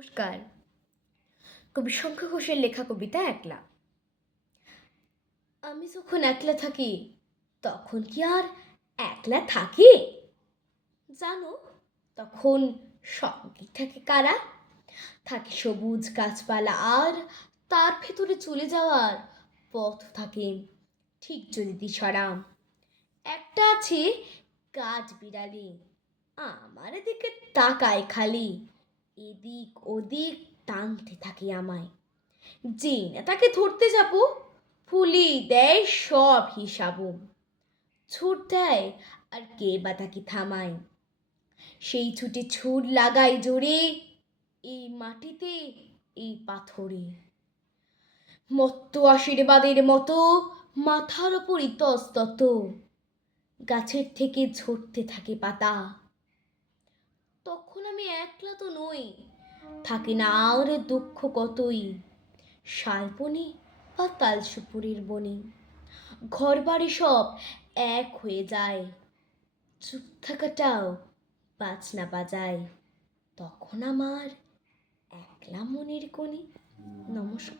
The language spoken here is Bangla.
নমস্কার। কবি শঙ্খ ঘোষের লেখা কবিতা একলা। আমি যখন একলা থাকি তখন কি আর একলা থাকি? জানো, তখন সঙ্গে থাকে কারা? থাকে সবুজ গাছপালা আর তার ভেতরে চলে যাওয়ার পথ থাকে ঠিক যদি দিশারা। একটা আছে কাঠ বিড়ালি, আমার দিকে তাকায় খালি, এদিক ওদিক টানতে থাকে আমায়। যে না তাকে ধরতে যাব, ভুলিয়ে দেয় সব হিসাবও। ছুট দেয় আর কে বা তাকে থামায়, সেই ছুটে ছুট লাগাই জোরে, এই মাটিতে এই পাথরে। মত্ত আশীর্বাদের মতো মাথার ওপর ইতস্তত, গাছের থেকে ঝরতে থাকে পাতা। তখন আমি একলা তো নই, থাকে না আর দুঃখ কতই। শালবনে বা তালসুপুরের বনে ঘর বাড়ি সব এক হয়ে যায়, চুপ থাকাটাও বাজনা বাজায়। তখন আমার একলা মনের কোণে। নমস্কার।